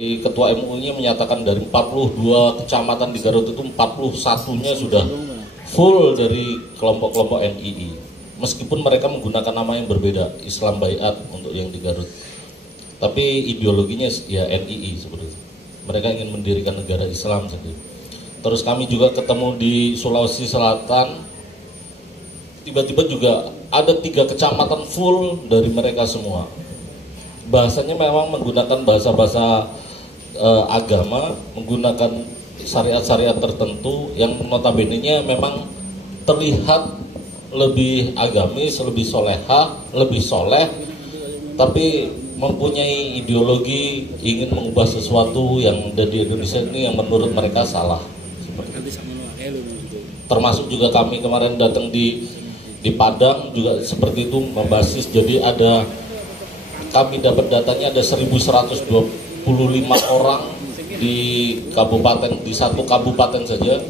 Ketua MUI-nya menyatakan dari 42 kecamatan di Garut itu 41-nya sudah full dari kelompok-kelompok NII. Meskipun mereka menggunakan nama yang berbeda, Islam Baiat untuk yang di Garut. Tapi ideologinya ya NII sebenarnya. Mereka ingin mendirikan negara Islam sendiri. Terus kami juga ketemu di Sulawesi Selatan. Tiba-tiba juga ada 3 kecamatan full dari mereka semua. Bahasanya memang menggunakan bahasa-bahasa agama, menggunakan syariat-syariat tertentu yang notabene-nya memang terlihat lebih agamis, lebih soleha, lebih soleh, tapi mempunyai ideologi ingin mengubah sesuatu yang ada di Indonesia ini yang menurut mereka salah. Termasuk juga kami kemarin datang di Padang juga seperti itu, membasis. Jadi ada, kami dapat datanya ada 1125 orang di kabupaten, di satu kabupaten saja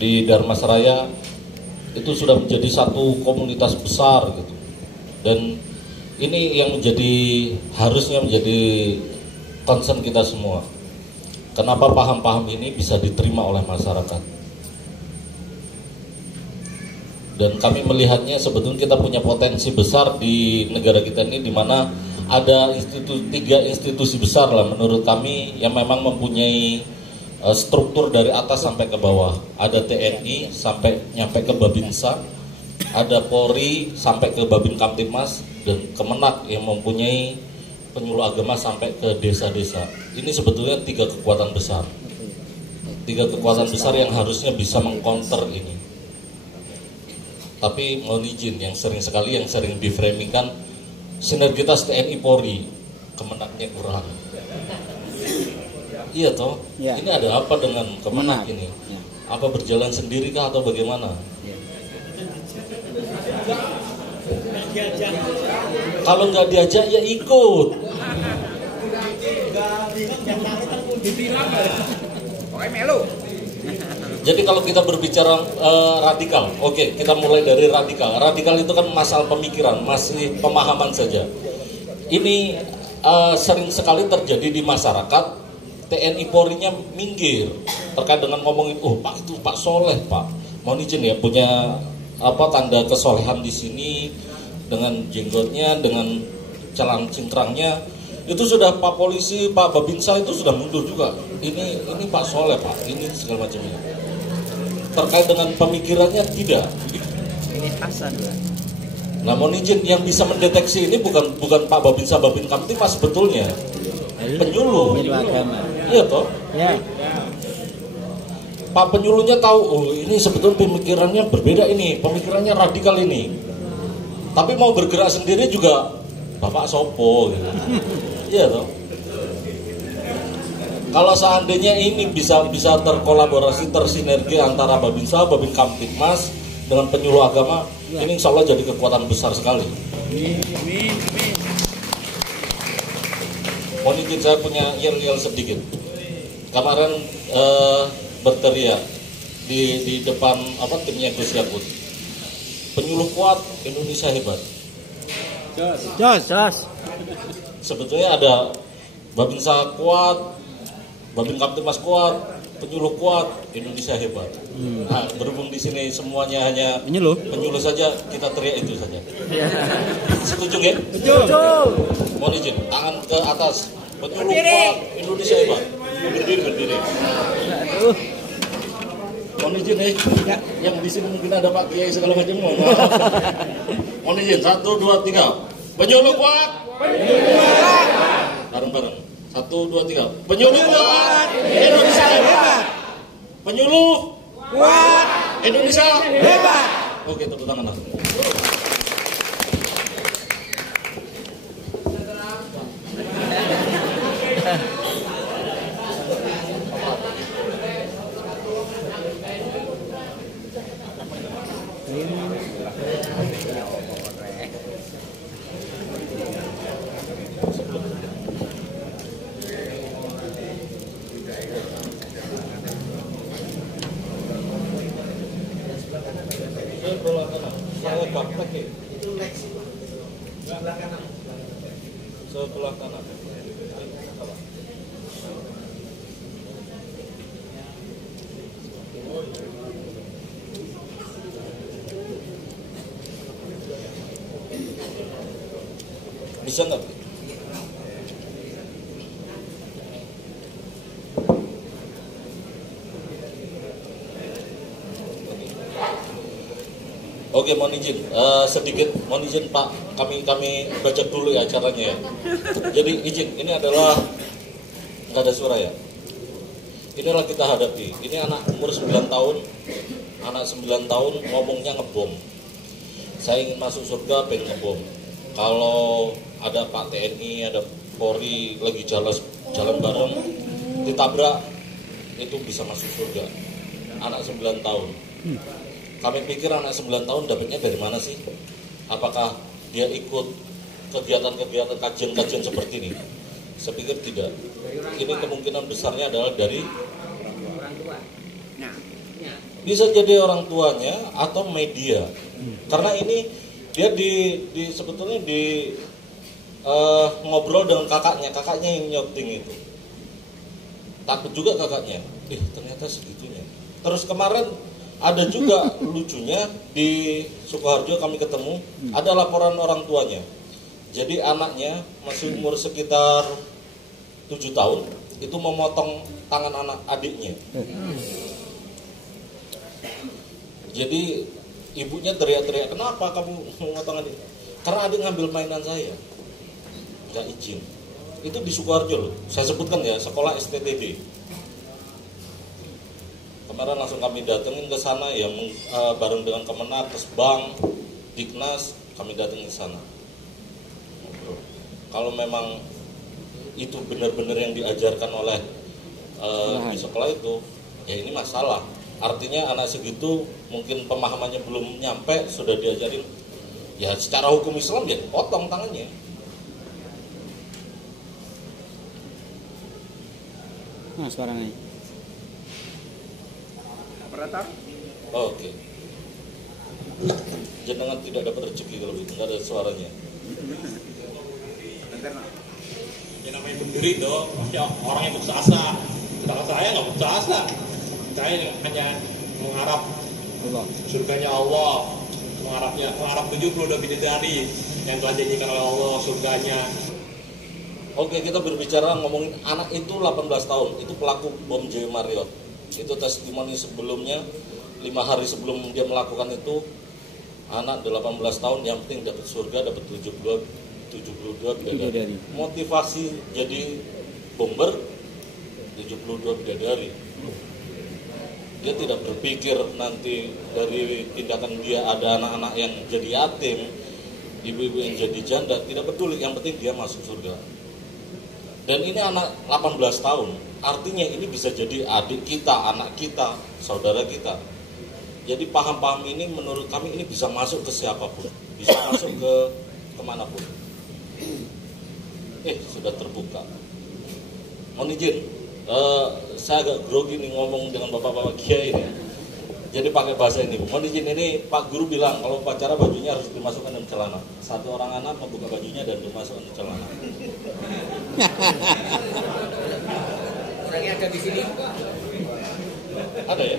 di Dharmasraya itu sudah menjadi satu komunitas besar gitu. Dan ini yang harusnya menjadi concern kita semua. Kenapa paham-paham ini bisa diterima oleh masyarakat? Dan kami melihatnya sebetulnya kita punya potensi besar di negara kita ini, di mana ada 3 institusi besar lah menurut kami yang memang mempunyai struktur dari atas sampai ke bawah. Ada TNI sampai nyampe ke Babinsa, ada Polri sampai ke Babin Kamtipmas, dan Kemenak yang mempunyai penyuluh agama sampai ke desa-desa. Ini sebetulnya 3 kekuatan besar. 3 kekuatan besar yang harusnya bisa mengcounter ini. Tapi mohon izin, yang sering diframingkan sinergitas TNI Polri, Kemenaknya kurang. Iya toh? Ya. Ini ada apa dengan Kemenak ini? Ya. Apa berjalan sendiri kah atau bagaimana? Ya. Kalau nggak diajak ya ikut. Jadi kalau kita berbicara radikal, oke, kita mulai dari radikal. Radikal itu kan masalah pemikiran, masih pemahaman saja. Ini sering sekali terjadi di masyarakat. TNI Polri-nya minggir terkait dengan ngomongin, oh Pak itu Pak Soleh Pak, mohon izin ya, punya tanda kesolehan di sini dengan jenggotnya, dengan celang cingkrangnya. Itu sudah Pak Polisi, Pak Babinsa itu sudah mundur juga. Ini Pak Soleh Pak, ini segala macamnya. Terkait dengan pemikirannya tidak. Ini Hasan. Nah, mohon izin, yang bisa mendeteksi ini bukan Pak Babinsa Babin Kamtipmas sebetulnya. Penyuluh agama. Iya toh? Ya. Pak penyuluhnya tahu, oh ini sebetulnya pemikirannya berbeda ini, pemikirannya radikal ini. Tapi mau bergerak sendiri juga Bapak Sopo gitu. Iya toh? Kalau seandainya ini bisa terkolaborasi, tersinergi antara Babinsa, Babin Kamtipmas dengan penyuluh agama, ya, ini insya Allah jadi kekuatan besar sekali. Amin. Mohon izin, saya punya yel-yel sedikit. Kemarin berteriak di depan timnya Gus Yakut. Penyuluh kuat, Indonesia hebat. Jos. Sebetulnya ada Babinsa kuat, Babin Kamtipmas kuat, penyuluh kuat, Indonesia hebat. Nah, berhubung di sini semuanya hanya penyuluh saja, kita teriak itu saja. Setuju kan? Setuju. Mohon izin, tangan ke atas. Penyuluh kuat, Indonesia hebat. Berdiri. Mohon izin ya. Yang di sini mungkin ada Pak Kiai segala macam. Mohon izin, 1, 2, 3. Penyuluh kuat. Bareng-bareng. 1, 2, 3. Penyuluh kuat, Indonesia hebat. Penyuluh kuat, Indonesia hebat. Oke, tepuk tangan. Sebelah kanan. Bisa nggak? Oke, mohon izin, sedikit mohon izin Pak, kami baca dulu ya acaranya ya. Jadi izin, ini adalah nggak ada suara ya. Inilah kita hadapi. Ini anak umur 9 tahun, anak 9 tahun ngomongnya ngebom. Saya ingin masuk surga, pengen ngebom. Kalau ada Pak TNI, ada Polri lagi jalan bareng, ditabrak, itu bisa masuk surga. Anak 9 tahun. Kami pikir anak 9 tahun dapatnya dari mana sih? Apakah dia ikut kegiatan-kegiatan kajian-kajian seperti ini? Saya pikir tidak. Ini kemungkinan besarnya adalah dari bisa jadi orang tuanya atau media. Karena ini dia sebetulnya ngobrol dengan kakaknya yang nyouting itu. Takut juga kakaknya. Ternyata segitunya. Terus kemarin ada juga lucunya di Sukoharjo kami ketemu, ada laporan orang tuanya. Jadi anaknya masih umur sekitar 7 tahun, itu memotong tangan anak adiknya. Jadi ibunya teriak-teriak, kenapa kamu memotong adik? Karena adik ngambil mainan saya, nggak izin. Itu di Sukoharjo loh, saya sebutkan ya, sekolah STTD. Kemarin langsung kami datengin ke sana ya, bareng dengan Kemenaker, Bank, Diknas, kami datengin ke sana. Kalau memang itu benar-benar yang diajarkan oleh di sekolah itu, ya ini masalah. Artinya anak segitu mungkin pemahamannya belum nyampe, sudah diajarin. Ya secara hukum Islam ya potong tangannya. Nah suaranya. Oke. Jenengan tidak dapat rezeki kalau itu, nggak ada suaranya. Ya namanya pendiri itu pasti orang yang putus asa. Sedangkan saya nggak putus asa. Saya hanya mengharap surganya Allah, mengharap 72 bidadari yang telah dijanjikan oleh Allah surganya. Oke, kita berbicara ngomongin anak itu 18 tahun, itu pelaku bom J Marriott. Itu testimoni sebelumnya, 5 hari sebelum dia melakukan itu, anak 18 tahun yang penting dapat surga, dapat 72 bidadari. Motivasi jadi bomber 72 bidadari. Dia tidak berpikir nanti dari tindakan dia ada anak-anak yang jadi yatim, ibu-ibu yang jadi janda, tidak peduli, yang penting dia masuk surga. Dan ini anak 18 tahun, artinya ini bisa jadi adik kita, anak kita, saudara kita. Jadi paham-paham ini menurut kami ini bisa masuk ke siapapun, bisa masuk ke kemanapun. Sudah terbuka. Mohon izin, saya agak grogi nih ngomong dengan bapak-bapak kiai ini. Jadi pakai bahasa ini. Mohon izin, ini Pak Guru bilang kalau upacara bajunya harus dimasukkan dalam celana. Satu orang anak membuka bajunya dan dimasukkan dalam celana. Orangnya ada di sini. Ada ya?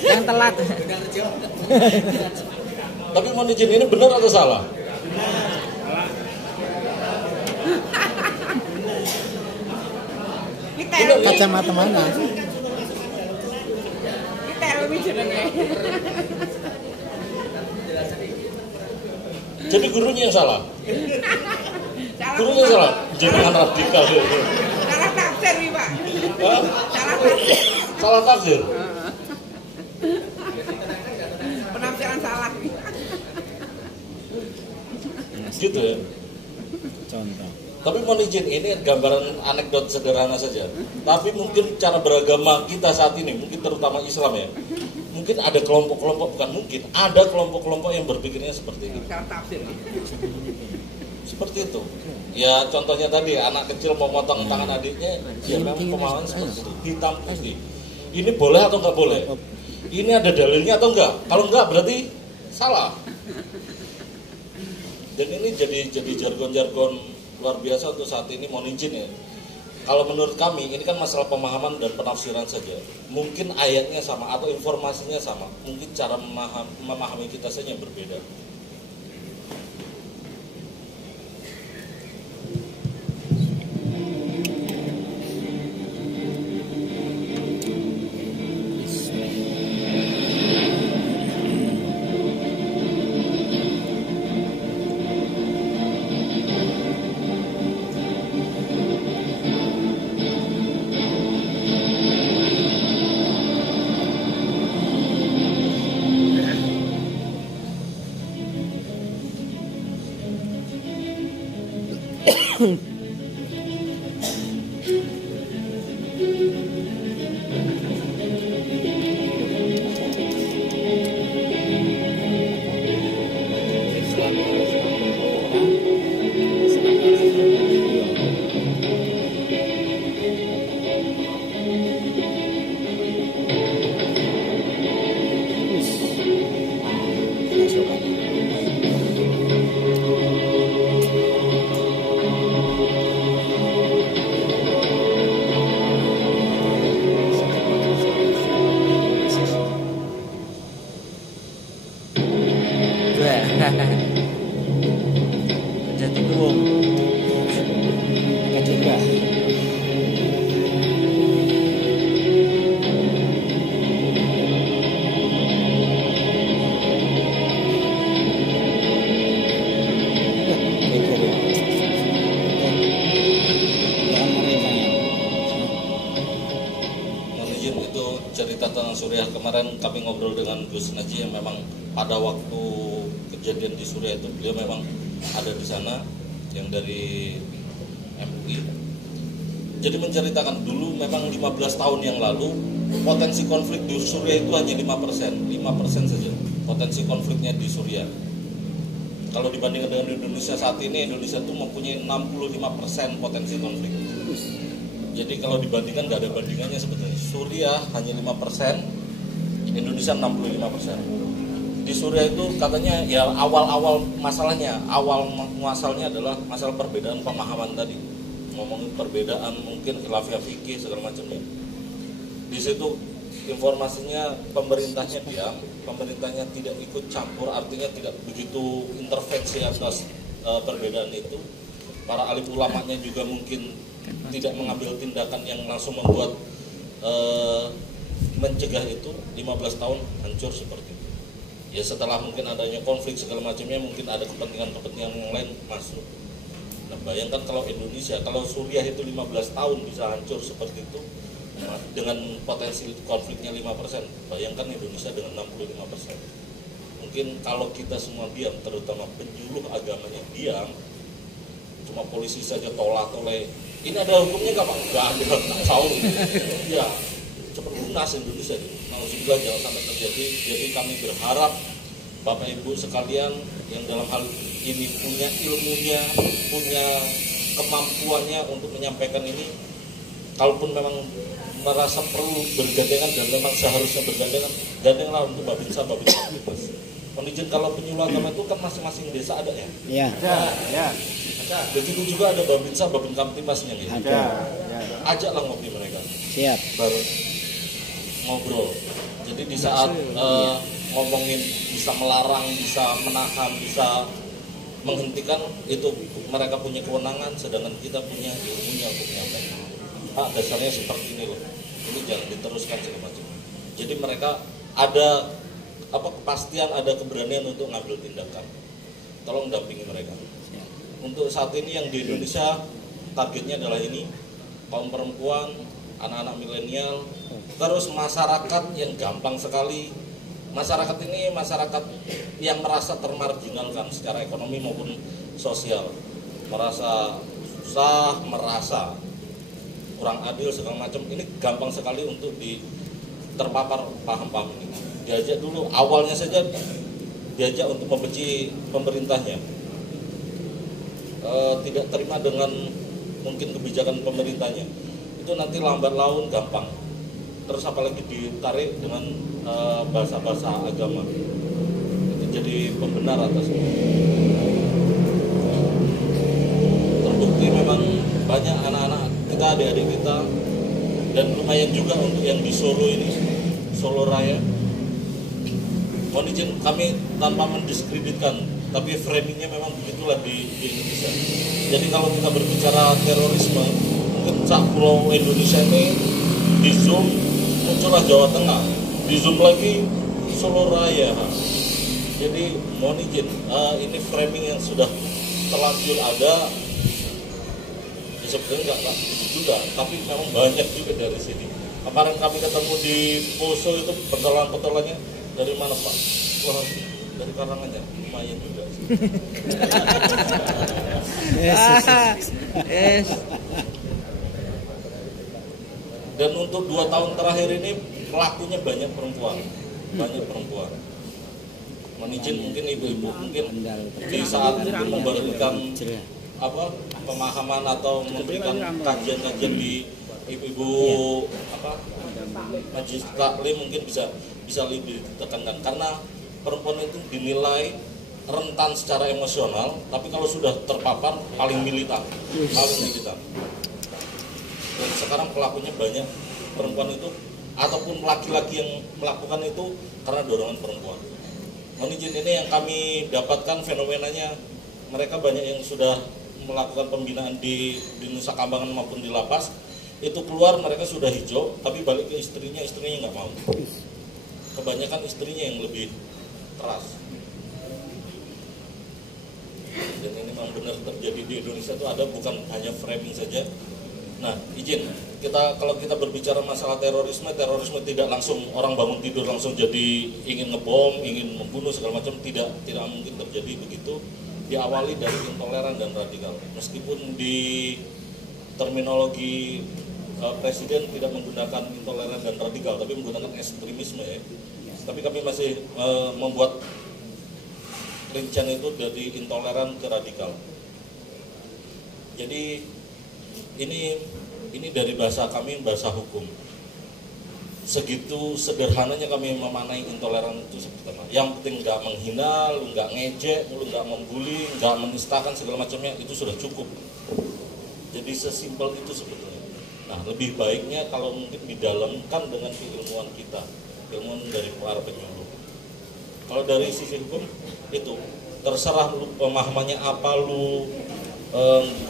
Yang telat. Tapi mohon izin, ini benar atau salah? Kacamata mana? Jadi gurunya yang salah? Gurunya yang salah? Jangan radikal. Salah tafsir nih Pak. Salah tafsir? Penafsiran salah. Gitu ya? Contoh. Tapi mohon izin, ini gambaran anekdot sederhana saja. Tapi mungkin cara beragama kita saat ini, mungkin terutama Islam ya, mungkin ada kelompok-kelompok, bukan mungkin, ada kelompok-kelompok yang berpikirnya seperti itu. Salah tafsir. Seperti itu. Ya contohnya tadi, anak kecil mau potong tangan adiknya, ya memang pemahaman seperti itu, hitam putih. Ini boleh atau nggak boleh? Ini ada dalilnya atau enggak? Kalau enggak berarti salah. Dan ini jadi jargon-jargon luar biasa untuk saat ini. Mohon izin ya, kalau menurut kami ini kan masalah pemahaman dan penafsiran saja. Mungkin ayatnya sama atau informasinya sama, mungkin cara memahami kita saja yang berbeda. Jadi kuwung. Juga. Itu cerita tentang Suriah kemarin kami ngobrol dengan Gus Najih yang memang pada waktu kejadian di Suriah itu beliau memang ada di sana yang dari MUI. Jadi menceritakan dulu memang 15 tahun yang lalu potensi konflik di Suriah itu hanya 5% saja potensi konfliknya di Suriah. Kalau dibandingkan dengan Indonesia saat ini, Indonesia itu mempunyai 65% potensi konflik. Jadi kalau dibandingkan nggak ada bandingannya sebetulnya. Suriah hanya 5%, Indonesia 65%. Di Suriah itu katanya ya awal-awal masalahnya, awal muasalnya adalah masalah perbedaan pemahaman tadi. Ngomongin perbedaan mungkin khilafiyah fikih segala macamnya. Di situ informasinya pemerintahnya diam, pemerintahnya tidak ikut campur, artinya tidak begitu intervensi atas perbedaan itu. Para alim ulamanya juga mungkin tidak mengambil tindakan yang langsung membuat mencegah itu. 15 tahun hancur seperti itu. Ya setelah mungkin adanya konflik segala macamnya, mungkin ada kepentingan-kepentingan yang lain masuk. Nah bayangkan kalau Indonesia, kalau Suriah itu 15 tahun bisa hancur seperti itu dengan potensi konfliknya 5%, bayangkan Indonesia dengan 65%. Mungkin kalau kita semua diam, terutama penyuluh agamanya diam, cuma polisi saja tolak-tolak, ini ada hukumnya nggak Pak? Nggak ada, nggak tahu. Ya, cepat lunas Indonesia. Alhamdulillah jangan sampai terjadi. Jadi kami berharap Bapak Ibu sekalian yang dalam hal ini punya ilmunya, punya kemampuannya untuk menyampaikan ini, kalaupun memang merasa perlu bergandengan dan memang seharusnya bergandengan, gandenglah untuk Babinsa, Babinsa. Mohon kalau penyuluh agama itu kan masing-masing desa ada ya? Iya. Ya. Begitu juga ada Babinsa, Babin Kamtipmasnya gitu. Ada. Ajaklah ngopi mereka. Siap. Baru ngobrol. Jadi di saat ngomongin bisa melarang, bisa menahan, bisa menghentikan, itu mereka punya kewenangan, sedangkan kita punya ilmunya untuk menyampaikan. Pak dasarnya seperti ini loh. Ini jangan diteruskan segala macam. Jadi mereka ada kepastian, ada keberanian untuk ngambil tindakan. Tolong dampingi mereka. Untuk saat ini yang di Indonesia targetnya adalah ini, kaum perempuan, anak-anak milenial, terus masyarakat yang gampang sekali. Masyarakat ini masyarakat yang merasa termarginalkan secara ekonomi maupun sosial, merasa susah, merasa kurang adil segala macam. Ini gampang sekali untuk terpapar paham-paham ini. Diajak dulu awalnya saja, diajak untuk membenci pemerintahnya, tidak terima dengan mungkin kebijakan pemerintahnya, itu nanti lambat laun gampang. Terus apalagi ditarik dengan bahasa-bahasa agama, itu jadi pembenar atas itu. Terbukti memang banyak anak-anak kita, adik-adik kita, dan lumayan juga untuk yang di Solo ini, Solo Raya. Mohon izin kami tanpa mendiskreditkan, tapi framingnya memang begitulah di Indonesia. Jadi kalau kita berbicara terorisme, mungkin sak pulau Indonesia ini di zoom muncullah Jawa Tengah, di zoom lagi Solo Raya. Jadi mohon izin, ini framing yang sudah terlanjur ada. Ya, sebenarnya nggak juga, tapi memang banyak juga dari sini. Kemarin kami ketemu di Poso itu petolan-petolannya dari mana Pak? Wah, dari Karanganyar, lumayan juga. Yes. Dan untuk 2 tahun terakhir ini pelakunya banyak perempuan. Menizin mungkin ibu-ibu mungkin di saat memberikan pemahaman atau memberikan kajian-kajian di ibu-ibu majelis taklim mungkin bisa lebih ditekankan karena perempuan itu dinilai rentan secara emosional, tapi kalau sudah terpapar paling militan. Dan sekarang pelakunya banyak perempuan itu ataupun laki-laki yang melakukan itu karena dorongan perempuan. Monijin ini yang kami dapatkan fenomenanya, mereka banyak yang sudah melakukan pembinaan di Nusa Kambangan maupun di lapas, itu keluar mereka sudah hijau, tapi balik ke istrinya nggak mau. Kebanyakan istrinya yang lebih keras. Dan ini memang benar terjadi di Indonesia itu ada, bukan hanya framing saja. Nah, izin kalau kita berbicara masalah terorisme tidak langsung orang bangun tidur langsung jadi ingin ngebom, ingin membunuh segala macam, tidak mungkin terjadi begitu. Diawali dari intoleran dan radikal. Meskipun di terminologi presiden tidak menggunakan intoleran dan radikal, tapi menggunakan ekstremisme ya. Tapi kami masih membuat rincian itu dari intoleran ke radikal. Jadi ini dari bahasa kami, bahasa hukum. Segitu sederhananya kami memaknai intoleran itu seperti apa. Yang penting nggak menghina, lu nggak ngejek, lu nggak membuli, nggak menistakan segala macamnya, itu sudah cukup. Jadi sesimpel itu sebetulnya. Nah, lebih baiknya kalau mungkin didalamkan dengan keilmuan kita, ilmuwan dari para penyuluh. Kalau dari sisi hukum itu terserah lu pemahamannya apa, lu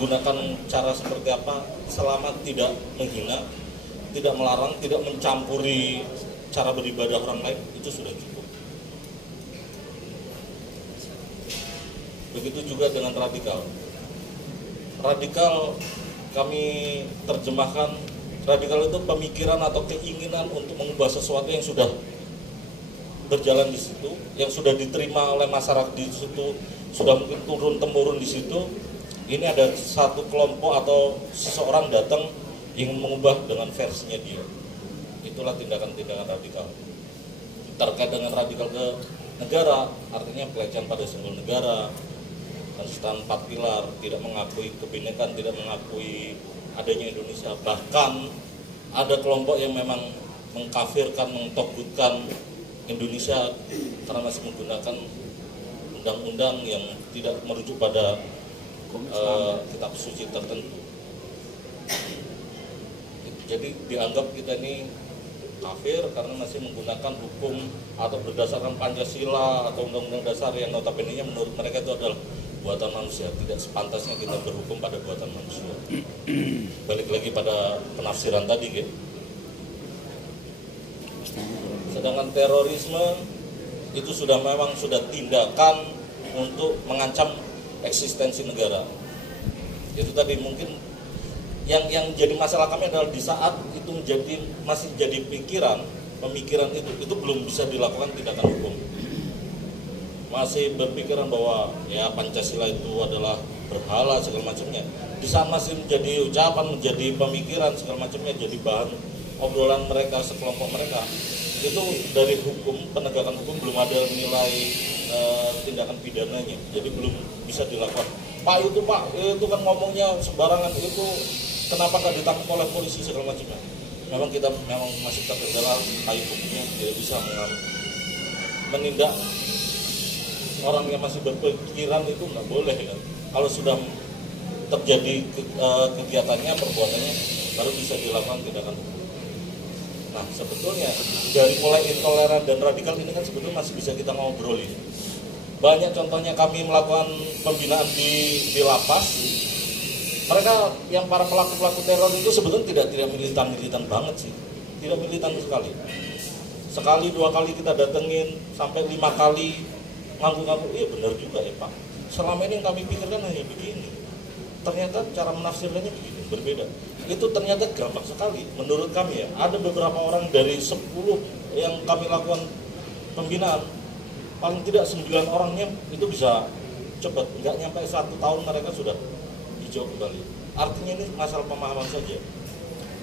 gunakan cara seperti apa, selama tidak menghina, tidak melarang, tidak mencampuri cara beribadah orang lain, itu sudah cukup. Begitu juga dengan radikal. Radikal kami terjemahkan, radikal itu pemikiran atau keinginan untuk mengubah sesuatu yang sudah berjalan di situ, yang sudah diterima oleh masyarakat di situ, sudah mungkin turun-temurun di situ. Ini ada satu kelompok atau seseorang datang ingin mengubah dengan versinya dia. Itulah tindakan-tindakan radikal. Terkait dengan radikal ke negara, artinya pelecehan pada simbol negara, penistaan 4 pilar, tidak mengakui kebinekaan, tidak mengakui adanya Indonesia. Bahkan ada kelompok yang memang mengkafirkan, mentogutkan Indonesia karena masih menggunakan undang-undang yang tidak merujuk pada kitab suci tertentu. Jadi dianggap kita ini kafir karena masih menggunakan hukum atau berdasarkan Pancasila atau undang-undang dasar yang notabene-nya menurut mereka itu adalah buatan manusia. Tidak sepantasnya kita berhukum pada buatan manusia. Balik lagi pada penafsiran tadi gitu. Sedangkan terorisme itu memang sudah tindakan untuk mengancam eksistensi negara. Itu tadi mungkin yang jadi masalah kami adalah di saat itu masih jadi pemikiran itu belum bisa dilakukan tindakan hukum. Masih berpikiran bahwa ya Pancasila itu adalah berhala segala macamnya. Di saat masih menjadi ucapan, menjadi pemikiran segala macamnya, jadi bahan obrolan mereka, sekelompok mereka. Itu dari hukum, penegakan hukum belum ada nilai tindakan pidananya, jadi belum bisa dilakukan. Pak itu kan ngomongnya sembarangan, itu kenapa nggak ditangkap oleh polisi segala macamnya. Memang kita masih terkendala hukumnya, tidak bisa menindak orang yang masih berpikiran, itu nggak boleh kan. Kalau sudah terjadi kegiatannya, perbuatannya, baru bisa dilakukan tindakan hukum. Nah, sebetulnya dari mulai intoleran dan radikal ini kan sebetulnya masih bisa kita ngobrolin. Banyak contohnya kami melakukan pembinaan di lapas. Mereka yang para pelaku teror itu sebetulnya tidak militan banget sih. Tidak militan sekali. Sekali 2 kali kita datengin, sampai 5 kali ngaku-ngaku, iya benar juga ya Pak. Selama ini yang kami pikirkan hanya begini. Ternyata cara menafsirkannya begini, berbeda. Itu ternyata gampang sekali menurut kami ya. Ada beberapa orang dari 10 yang kami lakukan pembinaan, paling tidak 9 orangnya itu bisa cepat, nggak nyampe 1 tahun mereka sudah ditinjau kembali. Artinya ini masalah pemahaman saja.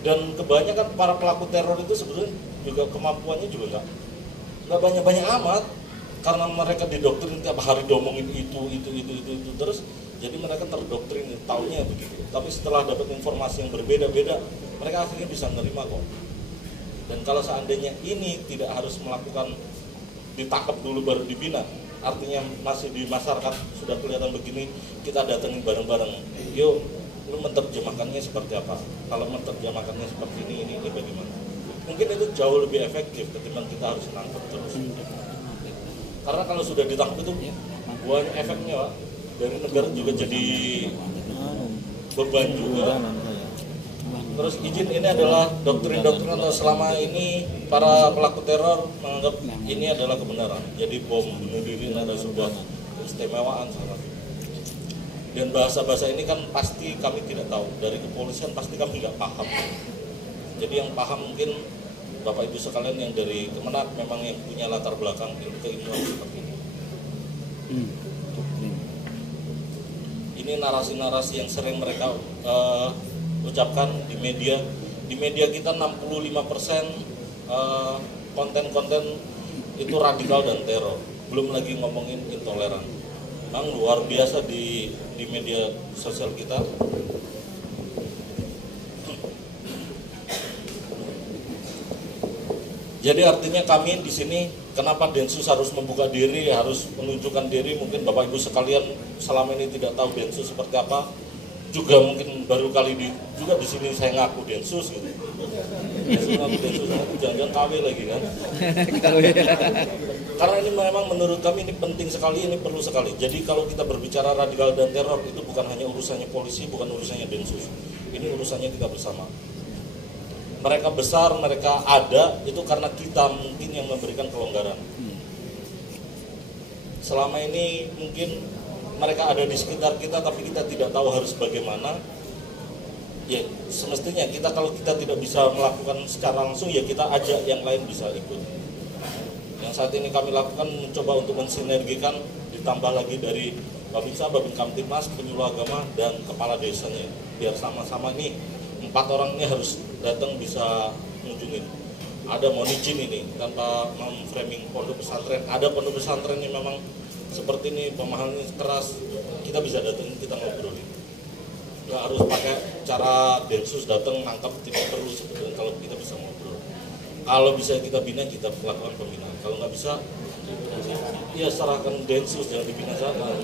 Dan kebanyakan para pelaku teror itu sebenarnya juga kemampuannya juga nggak banyak-banyak amat, karena mereka didoktrin tiap hari diomongin itu terus, jadi mereka terdoktrin, taunya begitu. Tapi setelah dapat informasi yang berbeda-beda, mereka akhirnya bisa menerima kok. Dan kalau seandainya ini tidak harus melakukan ditangkap dulu baru dibina, artinya masih di masyarakat sudah kelihatan begini, kita datangin bareng-bareng, yuk lu menerjemahkannya seperti apa, kalau menerjemahkannya seperti ini bagaimana, mungkin itu jauh lebih efektif ketimbang kita harus nangkep terus. Karena kalau sudah ditangkap itu banyak efeknya, Pak. Dari negara juga jadi beban juga. Terus izin, ini adalah doktrin-doktrin atau selama ini para pelaku teror menganggap ini adalah kebenaran. Jadi bom bunuh diri ada sebuah keistimewaan sangat. Dan bahasa-bahasa ini kan pasti kami tidak tahu. Dari kepolisian pasti kami nggak paham. Jadi yang paham mungkin Bapak Ibu sekalian yang dari Kemenak, memang yang punya latar belakang keilmuan seperti ini. Ini narasi-narasi yang sering mereka ucapkan di media. Di media kita 65% konten-konten itu radikal dan teror. Belum lagi ngomongin intoleran. Memang luar biasa di media sosial kita. Jadi artinya kami di sini, kenapa Densus harus membuka diri, harus menunjukkan diri? Mungkin Bapak Ibu sekalian selama ini tidak tahu Densus seperti apa. Juga mungkin baru kali juga di sini saya ngaku Densus gitu. Saya ngaku Densus, jangan-jangan KW lagi kan. Karena ini memang menurut kami ini penting sekali, ini perlu sekali. Jadi kalau kita berbicara radikal dan teror itu bukan hanya urusannya polisi, bukan urusannya Densus. Ini urusannya kita bersama. Mereka besar, mereka ada, itu karena kita mungkin yang memberikan kelonggaran. Selama ini mungkin mereka ada di sekitar kita, tapi kita tidak tahu harus bagaimana. Ya, semestinya kita kalau kita tidak bisa melakukan secara langsung, ya kita ajak yang lain bisa ikut. Yang saat ini kami lakukan mencoba untuk mensinergikan, ditambah lagi dari Babinsa, Babin Kamtibmas, penyuluh agama, dan kepala desanya. Biar sama-sama nih, 4 orang ini harus datang bisa mengunjungi. Ada mohon izin ini, tanpa memframing pondok pesantren. Ada pondok pesantren yang memang seperti ini, pemahamannya keras, kita bisa datang, kita ngobrolin. Nggak harus pakai cara Densus datang nangkap, tidak perlu sebetulnya kalau kita bisa ngobrol. Kalau bisa kita bina, kita lakukan pembinaan. Kalau nggak bisa, ya serahkan Densus, jangan dibinasakan.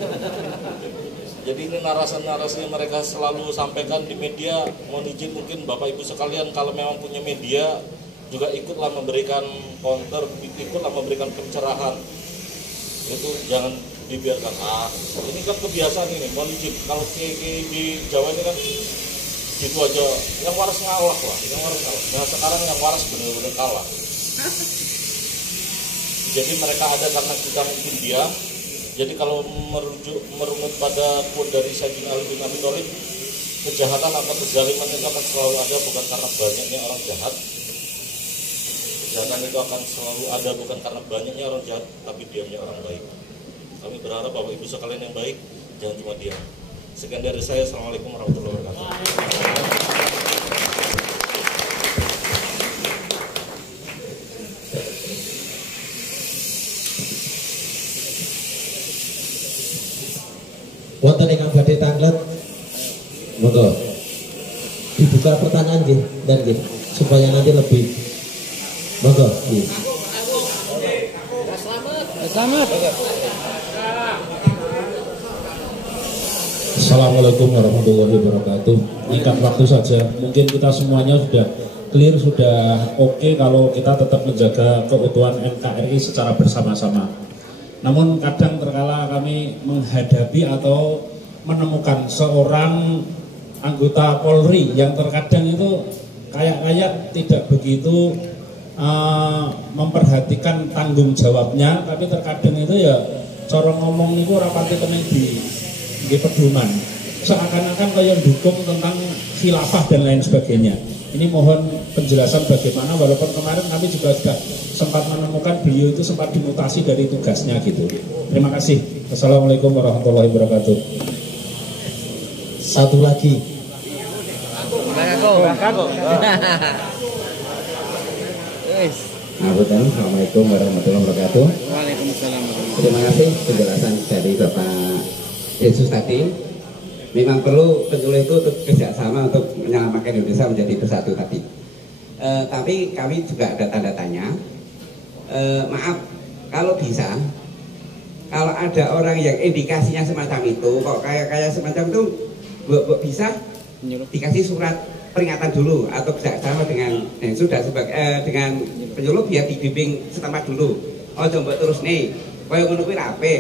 Jadi ini narasi-narasi yang mereka selalu sampaikan di media. Mohon izin mungkin Bapak Ibu sekalian, kalau memang punya media, juga ikutlah memberikan counter, ikutlah memberikan pencerahan. Itu jangan dibiarkan. Ini kan kebiasaan ini, mohon izin. Kalau di Jawa ini kan gitu aja, yang waras ngalah lah, yang waras ngalah. Nah sekarang yang waras benar-benar kalah. Jadi mereka ada karena kita mungkin dia. Jadi kalau merunut pada quote dari Sayyidina Ali bin Abi Thalib, kejahatan atau kezaliman itu akan selalu ada bukan karena banyaknya orang jahat. Kejahatan itu akan selalu ada bukan karena banyaknya orang jahat, tapi diamnya orang baik. Kami berharap Bapak Ibu sekalian yang baik, jangan cuma diam. Sekian dari saya. Assalamualaikum warahmatullahi wabarakatuh. Wonten ingkang badhe tanglet, monggo dibuka pertanyaan nggih dan nggih supaya nanti lebih monggo nggih. Selamat. Assalamualaikum warahmatullahi wabarakatuh. Ingkang waktu saja, mungkin kita semuanya sudah clear, sudah oke kalau kita tetap menjaga keutuhan NKRI secara bersama-sama. Namun kadang terkala kami menghadapi atau menemukan seorang anggota Polri yang terkadang itu kayak tidak begitu memperhatikan tanggung jawabnya, tapi terkadang itu ya cara ngomong itu rapati kena di pedoman, seakan-akan kayak dukung tentang khilafah dan lain sebagainya. Ini mohon penjelasan bagaimana, walaupun kemarin kami juga sudah sempat menemukan beliau itu sempat dimutasi dari tugasnya gitu. Terima kasih. Assalamualaikum warahmatullahi wabarakatuh. Satu lagi. Assalamualaikum warahmatullahi wabarakatuh. Waalaikumsalam. Terima kasih penjelasan dari Bapak Yesus tadi. Memang perlu penyuluh itu kerjasama untuk menyelamatkan Indonesia menjadi bersatu tadi. Tapi kami juga ada tanda tanya. Maaf, kalau bisa, kalau ada orang yang indikasinya semacam itu, kok kayak semacam itu, bisa dikasih surat peringatan dulu atau kerjasama dengan yang sudah dengan penyuluh biar dibimbing setempat dulu. Oh coba terus nih, kaya ngono kuwi rapi.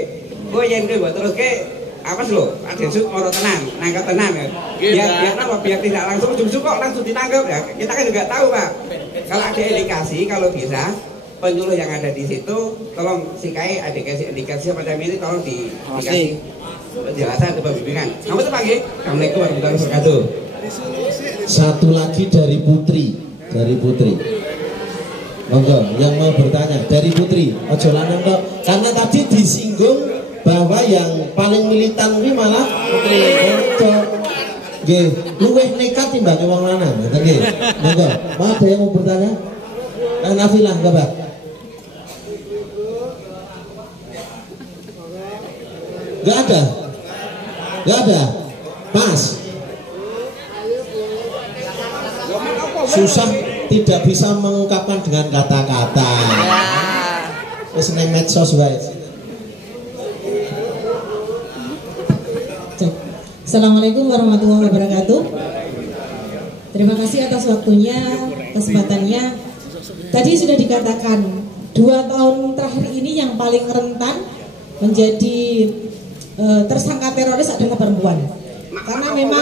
Kok yen kowe terus ke apa sih lo? Ada Yesus orang tenang, nangkap tenang ya. Biar tidak langsung ujung-ujung kok langsung ditangkap ya. Kita kan juga tahu Pak. Kalau ada indikasi, kalau bisa penyuluh yang ada di situ, tolong sikai ada indikasi macam ini, tolong dikasih penjelasan atau pembimbingan. Kamu tuh pagi. Assalamualaikum warahmatullahi wabarakatuh. Satu lagi dari Putri, monggo yang mau bertanya dari Putri. Ojo lanang kok, karena tadi disinggung bahwa yang paling militan ini malah Putri. Nggih, luweh nekat timbang wong lanang, ngoten nggih. Monggo, mau ada yang mau bertanya? Nafilah, Bapak. Gak ada. Pas. Susah tidak bisa mengungkapkan dengan kata-kata. Wis nang medsos wae. Assalamualaikum warahmatullahi wabarakatuh. Terima kasih atas waktunya, kesempatannya. Tadi sudah dikatakan 2 tahun terakhir ini yang paling rentan menjadi tersangka teroris adalah perempuan. Karena memang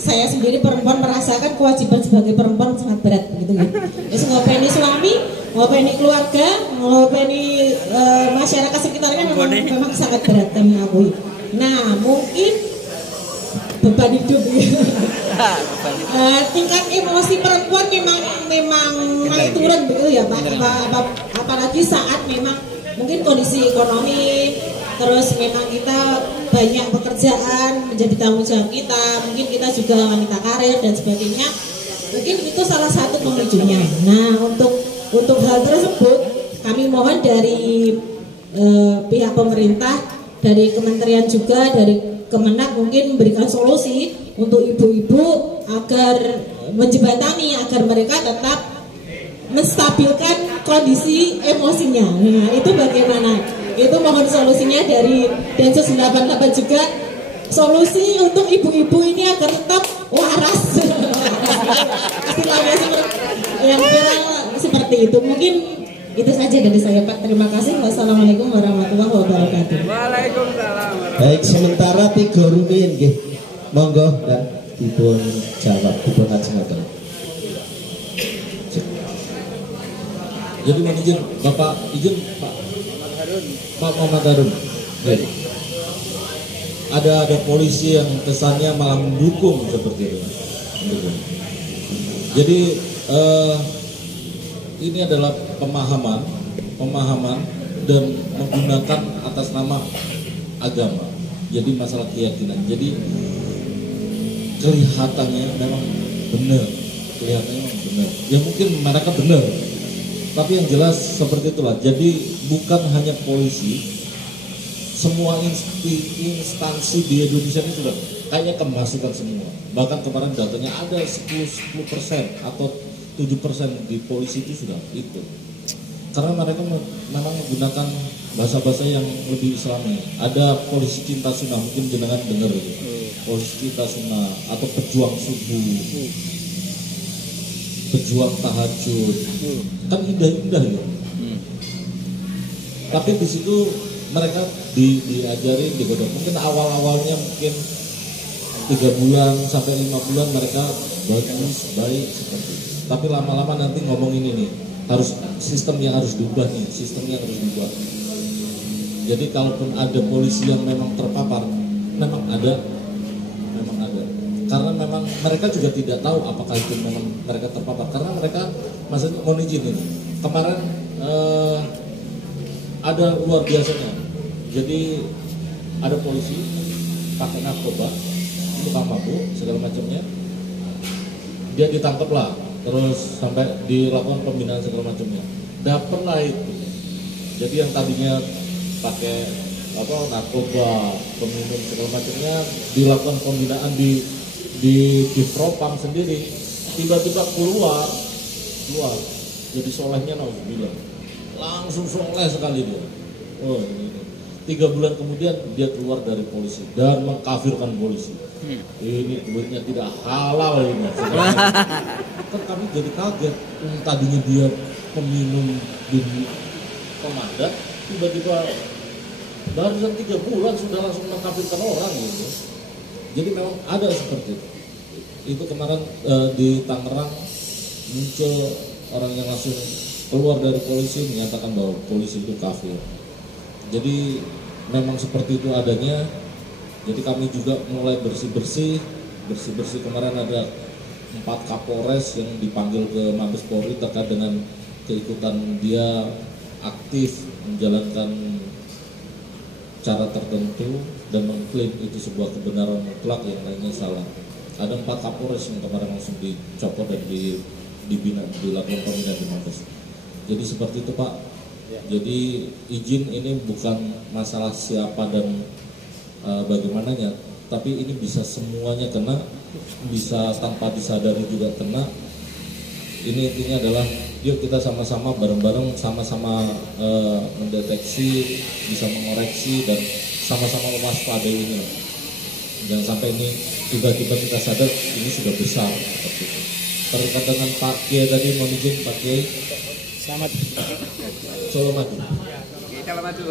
saya sendiri perempuan merasakan kewajiban sebagai perempuan sangat berat begitu ya. Wis ngopeni suami, ngopeni keluarga, ngopeni masyarakat sekitarnya memang sangat berat kami akui. Nah, mungkin beban hidup tingkat emosi perempuan memang naik turun begitu ya Pak. Apalagi saat memang mungkin kondisi ekonomi, terus memang kita banyak pekerjaan menjadi tanggung jawab kita, mungkin kita juga wanita karir dan sebagainya, mungkin itu salah satu pemicunya. Nah, untuk hal tersebut kami mohon dari pihak pemerintah, dari kementerian juga, dari Kemenak mungkin memberikan solusi untuk ibu-ibu agar menjembatani agar mereka tetap menstabilkan kondisi emosinya. Nah, itu bagaimana? Itu mohon solusinya dari Densus 88 juga, solusi untuk ibu-ibu ini agar tetap waras. Istilahnya yang seperti itu. Mungkin itu saja dari saya Pak. Terima kasih. Wassalamualaikum warahmatullahi wabarakatuh. Waalaikumsalam. Baik, sementara 3 rumiyin nggih. Monggo dan dipun jawab, dipun ajengaken. Jadi mohon izin Bapak, izin Pak Muhammad Harun. Ada polisi yang kesannya malah mendukung seperti itu. Jadi ini adalah pemahaman dan menggunakan atas nama agama. Jadi masalah keyakinan. Jadi kelihatannya memang benar, Ya mungkin mereka benar, tapi yang jelas seperti itulah. Jadi bukan hanya polisi, semua instansi di Indonesia ini sudah kayaknya kemasukan semua. Bahkan kemarin datanya ada 10% atau 7% di polisi itu sudah itu. Karena mereka memang menggunakan bahasa-bahasa yang lebih islami. Ada polisi cinta sunnah, mungkin jenengan dengar itu. Polisi cinta sunnah atau pejuang subuh, pejuang tahajud, kan indah-indah ya. Tapi di situ mereka diajarin, digodok. Mungkin awal-awalnya mungkin 3 bulan sampai 5 bulan mereka baik seperti itu. Tapi lama-lama nanti ngomong ini nih, harus sistem yang harus diubah nih, Jadi kalaupun ada polisi yang memang terpapar, memang ada. Karena memang mereka juga tidak tahu apakah itu memang mereka terpapar. Karena mereka maksudnya mohon izin ini. Kemarin ada luar biasanya. Jadi ada polisi pakai narkoba tukang mabuk segala macamnya. Dia ditangkap lah, terus sampai dilakukan pembinaan segala macamnya. Dapatlah itu. Jadi yang tadinya pakai narkoba, peminum segala macamnya, dilakukan pembinaan di propam sendiri, tiba-tiba keluar jadi solehnya nauzubillah, langsung soleh sekali dia. Oh, ini. 3 bulan kemudian dia keluar dari polisi dan mengkafirkan polisi. Ini duitnya tidak halal ini. Kan kami jadi kaget. Tadinya dia peminum di komandan, tiba-tiba barusan 3 bulan sudah langsung mengkafirkan orang gitu. Jadi memang ada seperti itu. Itu kemarin di Tangerang muncul orang yang langsung keluar dari polisi menyatakan bahwa polisi itu kafir. Jadi memang seperti itu adanya. Jadi kami juga mulai bersih-bersih. Kemarin ada 4 Kapolres yang dipanggil ke Mabes Polri terkait dengan keikutan dia aktif menjalankan cara tertentu dan mengklaim itu sebuah kebenaran mutlak, yang lainnya salah. Ada 4 Kapolres yang kemarin langsung dicopot dan dilakukan pembinaan di Mabes. Jadi seperti itu Pak. Jadi izin ini bukan masalah siapa dan bagaimananya, tapi ini bisa semuanya kena, bisa tanpa disadari juga kena. Ini intinya adalah yuk kita sama-sama bareng-bareng, sama-sama mendeteksi, bisa mengoreksi dan sama-sama mewaspadai ini. Jangan sampai ini tiba-tiba kita sadar ini sudah besar seperti itu. Terkait dengan Pak Kiai tadi, mohon izin Pak Kiai. Selamat. Solo maju. Kita maju.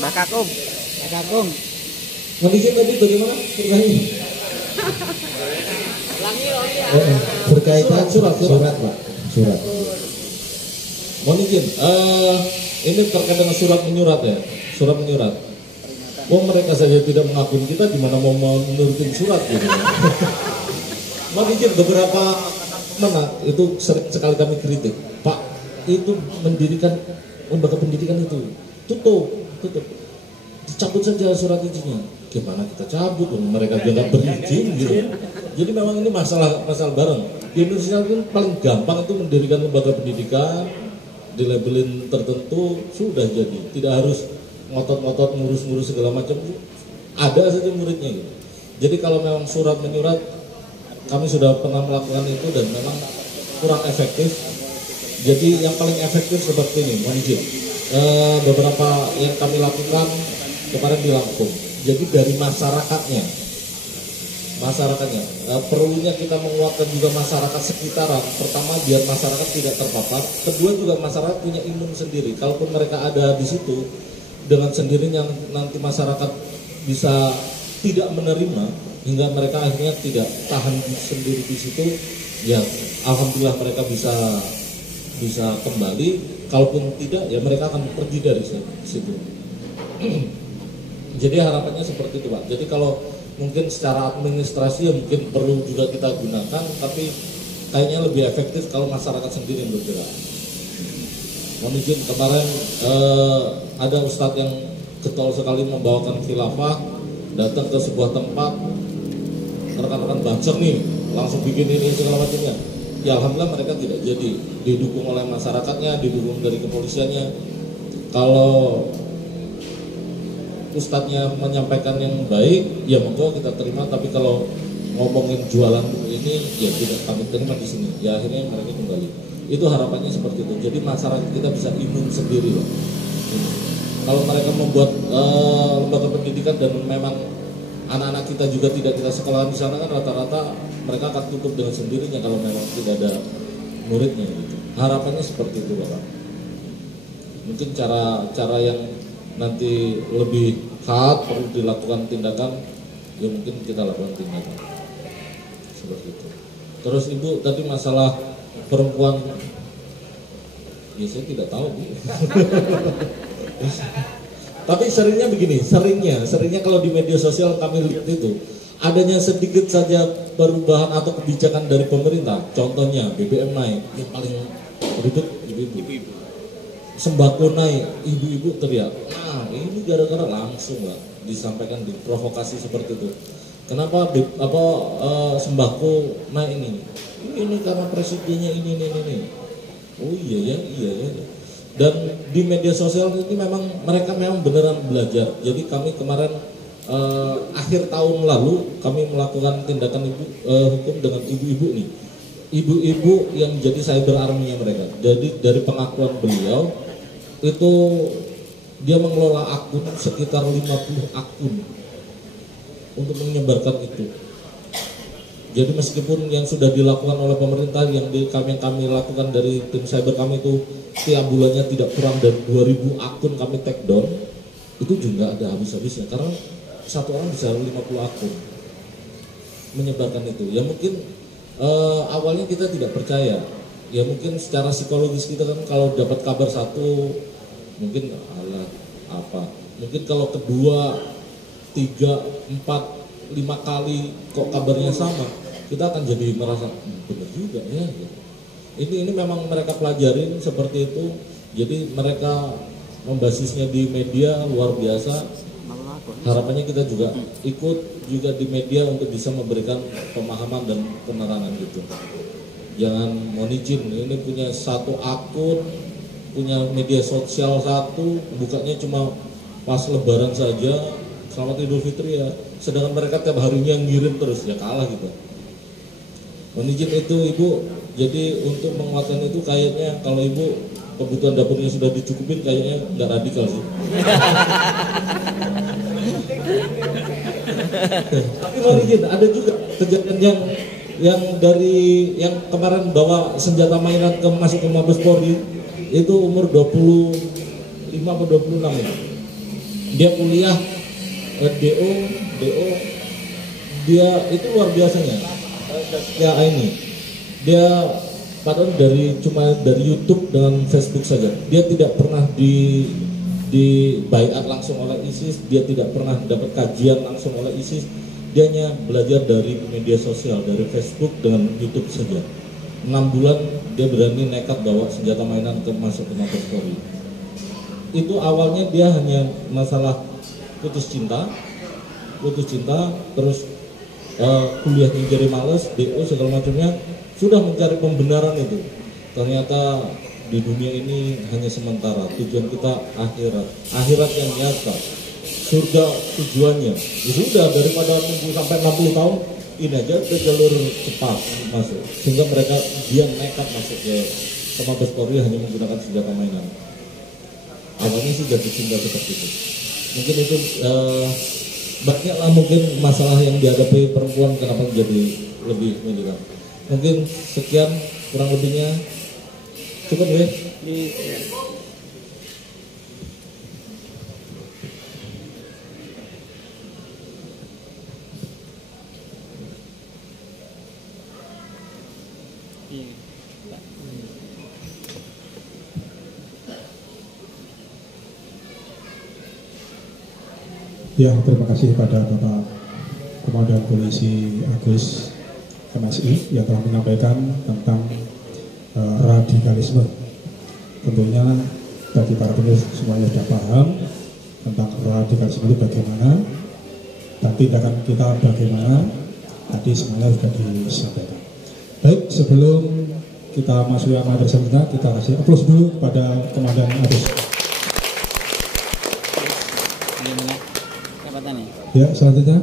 Mbak Kakung. Mohon izin tadi bagaimana? Berkaitan surat Pak. Surat. Mohon izin. Ini terkait dengan surat menyurat ya. Surat menyurat. Mereka saja tidak mengakui kita, gimana mau menurutin surat gitu. Mohon izin, beberapa itu sering sekali kami kritik. Pak, itu mendirikan lembaga pendidikan itu tutup. Dicabut saja surat izinnya. Gimana kita cabut? Mereka juga berizin gitu. Jadi memang ini masalah bareng. Di Indonesia itu paling gampang itu mendirikan lembaga pendidikan, dilabelin tertentu sudah jadi. Tidak harus ngotot-ngotot ngurus-ngurus segala macam, ada saja muridnya gitu. Jadi kalau memang surat menyurat, kami sudah pernah melakukan itu dan memang kurang efektif. Jadi yang paling efektif seperti ini, mohon izin. Beberapa yang kami lakukan kemarin di Lampung. Jadi dari masyarakatnya, perlunya kita menguatkan juga masyarakat sekitaran. Pertama biar masyarakat tidak terpapar, kedua juga masyarakat punya imun sendiri. Kalaupun mereka ada di situ, dengan sendirinya nanti masyarakat bisa tidak menerima hingga mereka akhirnya tidak tahan sendiri di situ, ya alhamdulillah mereka bisa kembali. Kalaupun tidak, ya mereka akan pergi dari situ. Jadi harapannya seperti itu Pak. Jadi kalau mungkin secara administrasi ya mungkin perlu juga kita gunakan, tapi kayaknya lebih efektif kalau masyarakat sendiri yang bergerak. Mohon izin, kemarin ada ustadz yang getol sekali membawakan khilafah, datang ke sebuah tempat, rekan-rekan banser nih langsung bikin ini segala macamnya. Ya alhamdulillah mereka tidak jadi, didukung oleh masyarakatnya, didukung dari kepolisiannya. Kalau ustadznya menyampaikan yang baik, ya monggo kita terima. Tapi kalau ngomongin jualan ini, ya tidak kami terima di sini. Ya akhirnya mereka kembali. Itu harapannya seperti itu. Jadi masyarakat kita bisa imun sendiri loh. Kalau mereka membuat lembaga pendidikan dan memang anak-anak kita juga tidak kita sekolah di sana, kan rata-rata mereka akan tutup dengan sendirinya kalau memang tidak ada muridnya gitu. Harapannya seperti itu Bapak. Mungkin cara yang nanti lebih hard, perlu dilakukan tindakan, ya mungkin kita lakukan tindakan seperti itu. Terus Ibu tadi masalah perempuan, ya saya tidak tahu Bu. Tapi seringnya begini, seringnya kalau di media sosial kami lihat itu adanya sedikit saja perubahan atau kebijakan dari pemerintah. Contohnya BBM naik, yang paling ribet ibu-ibu. sembako naik, ibu-ibu teriak. Nah, ini gara-gara langsung lah disampaikan, diprovokasi seperti itu. Kenapa sembako naik ini? Ini karena presidennya ini. Oh iya ya. Dan di media sosial ini mereka memang beneran belajar. Jadi kami kemarin akhir tahun lalu kami melakukan tindakan hukum dengan ibu-ibu nih. Ibu-ibu yang menjadi cyber army-nya mereka. Jadi dari pengakuan beliau itu dia mengelola akun sekitar 50 akun untuk menyebarkan itu. Jadi meskipun yang sudah dilakukan oleh pemerintah yang kami lakukan dari tim cyber kami itu tiap bulannya tidak kurang dari 2000 akun kami take down, itu juga ada habis-habisnya karena satu orang bisa 50 akun menyebarkan itu. Ya mungkin awalnya kita tidak percaya, ya mungkin secara psikologis kita kan kalau dapat kabar satu mungkin mungkin kalau kedua, 3, 4, 5 kali kok kabarnya sama, kita akan jadi merasa benar juga ya. Ini memang mereka pelajarin seperti itu. Jadi mereka membasisnya di media luar biasa. Harapannya kita juga ikut juga di media untuk bisa memberikan pemahaman dan penerangan gitu. Jangan mohon izin, ini punya satu akun, punya media sosial satu, bukanya cuma pas lebaran saja, selamat Idul Fitri ya. Sedangkan mereka tiap harinya ngirim terus, ya kalah gitu. Mohon izin itu Ibu, jadi untuk menguatkan itu kayaknya kalau Ibu kebutuhan dapurnya sudah dicukupin, kayaknya nggak radikal sih. Tapi mohon izin, ada juga kejadian yang dari yang kemarin bawa senjata mainan masuk ke Mabes Polri, itu umur 25 atau 26 ya. Dia kuliah DO, dia itu luar biasanya. Ya ini dia padahal cuma dari YouTube dengan Facebook saja, dia tidak pernah di baiat langsung oleh ISIS, dia tidak pernah dapat kajian langsung oleh ISIS, dia hanya belajar dari media sosial, dari Facebook dengan YouTube saja. 6 bulan dia berani nekat bawa senjata mainan masuk ke Mabes Polri. Itu awalnya dia hanya masalah putus cinta, terus kuliahnya jadi males, DO segala macamnya, sudah mencari pembenaran itu. Ternyata di dunia ini hanya sementara, tujuan kita akhirat yang nyata, surga tujuannya. Ya sudah, daripada tunggu sampai 60 tahun, ini aja ke jalur cepat masuk, sehingga dia nekat masuk ke Mabes Polri hanya menggunakan senjata mainan. Awalnya sih jatuh cinta seperti itu. Mungkin itu banyaklah mungkin masalah yang dihadapi perempuan kenapa jadi lebih militan. Mungkin sekian kurang lebihnya, cukup ya. Ya, terima kasih kepada Bapak Komandan Polisi Agus MSI yang telah menyampaikan tentang radikalisme. Tentunya bagi para pemirsa semuanya sudah paham tentang radikalisme itu bagaimana, dan tindakan kita bagaimana, tadi semuanya sudah disampaikan. Baik, sebelum kita masuk yang materi selanjutnya, kita kasih aplaus dulu kepada Komandan Agus. Ya, selanjutnya